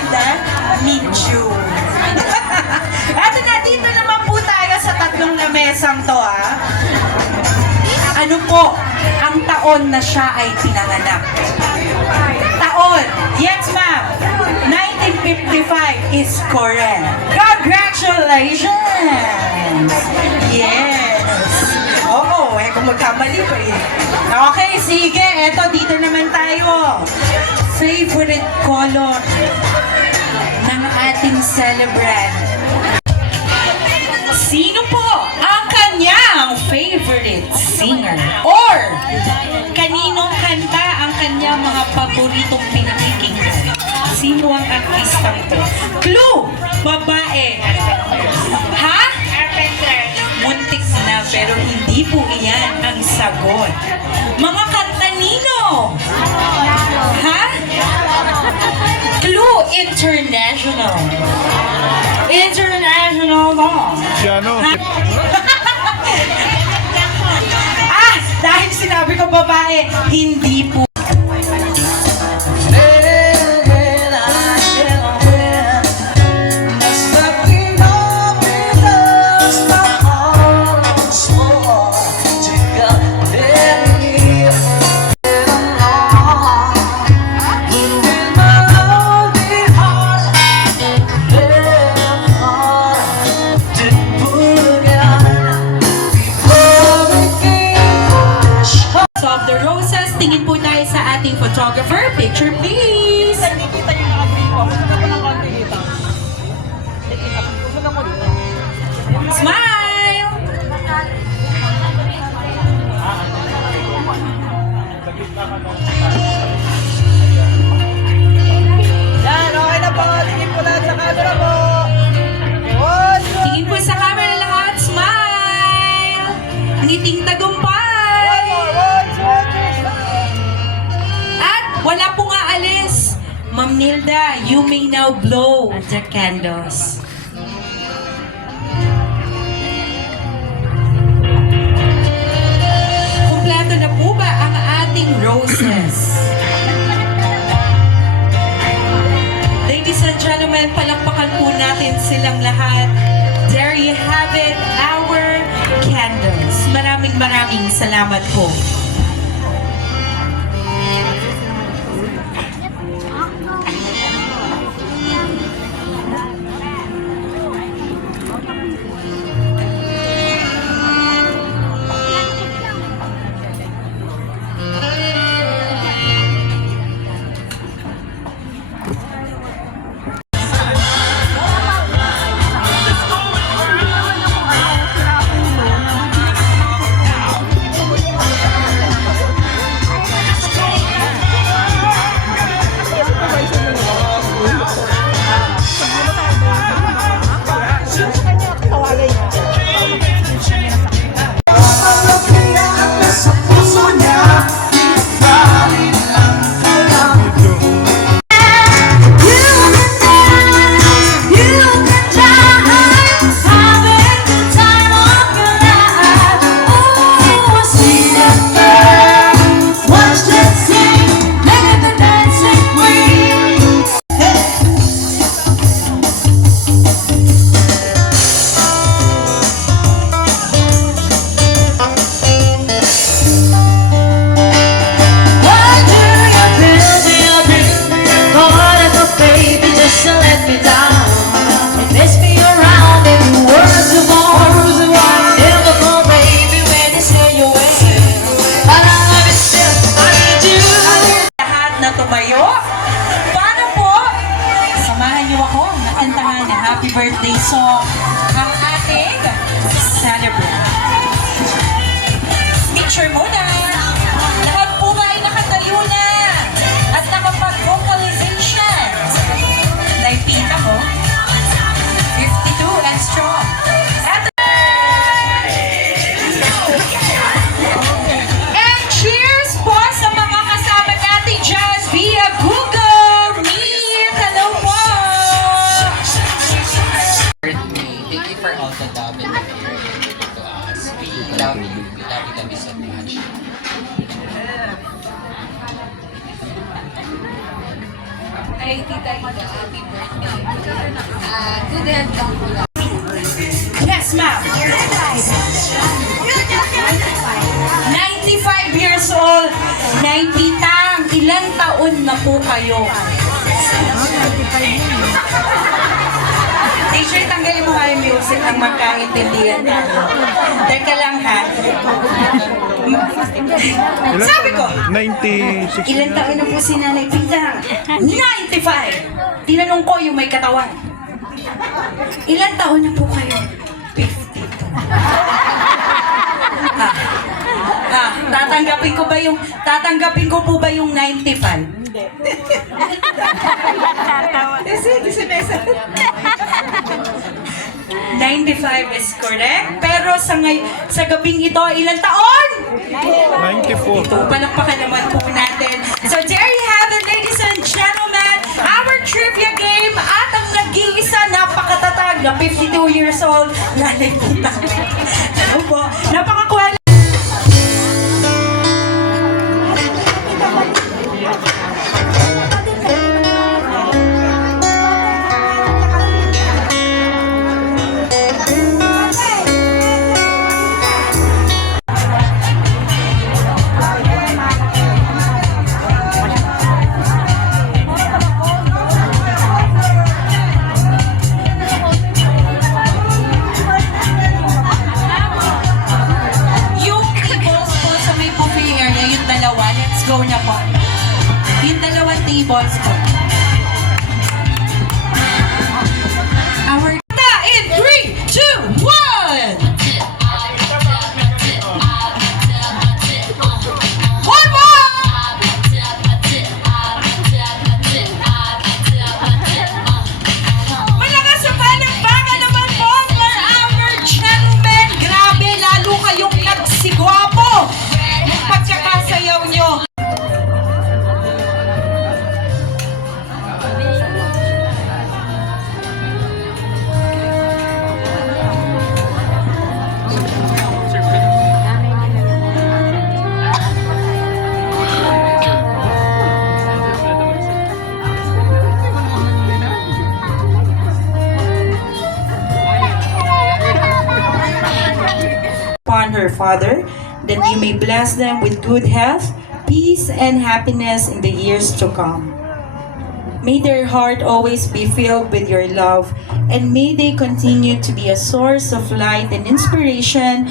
Mamelda Minju. At dito naman po tayo sa tatlong lamesang to, Ano po ang taon na siya ay pinanganak? Taon. Yes, ma'am. 1955 is correct. Congratulations! Yes. Oo, kung magkamali pa eh. Okay, sige. Eto, dito naman tayo. Favorite color ng ating celebrant. Sino po ang kanyang favorite singer? Or kaninong kanta ang kanyang mga paboritong pinakikinggan? Sino ang artistang ito? Clue! Babae. Ha? Muntik na, pero hindi po iyan ang sagot. Mga kanta nino? Ha? Clue, international. International mo. Piano. Dahil sinabi ko babae, hindi po. Of the roses, tingin po tayo sa ating photographer. Picture please. Smile. Yan, okay na po. Tingin po lahat sa camera po. Tingin po sa camera lahat. Smile. Ngiting tagumpay. Wala pong aalis. Ma'am Nilda, you may now blow the candles. Kumpleto na po ba ang ating roses? Ladies and gentlemen, palakpakan po natin silang lahat. There you have it, our candles. Maraming salamat po. Happy birthday song ang ating celebrant. Picture muna. Lahat po ba ay nakatayo na at nakapag-vocalization? Naipita ko. 52 and strong. And cheers po sa mga kasama natin dyan via Google Meet. Hello po. Thank you for all the love and the care you give to us. We love you. We love you guys so much. Yes, ma'am. 95 years old. 90 tang. Ilan taon na po kayo? Teacher, tanggalin mo nga yung music ng magkaintindihan tayo. Teka lang ha. Sabi ko, 96. ilan taon na po si Nanay Pita? 95! Tinanong ko yung may katawan. Ilan taon na po kayo? 50. Tatanggapin ko po ba yung 95? Hindi. Kasi mesa. 95 is correct. Pero sa gabing ito, ilang taon? 94. Ito, palakpakan naman po natin. So there you have it, ladies and gentlemen, our trivia game at ang nag-iisa napakatatag na 52 years old, Nanay Pita. Ano po? Napakakuha. Yung tables po sa may buffet area, yung dalawa, let's go na po. Yung dalawang tables po. Our in 3, 2, 1! One more! Malakas sa palakpakan naman po for our gentlemen. Grabe, lalo kayong nagsigwapo. Yung pagkakasayaw nyo. Upon her father, that you may bless them with good health, peace, and happiness in the years to come. May their heart always be filled with your love, and may they continue to be a source of light and inspiration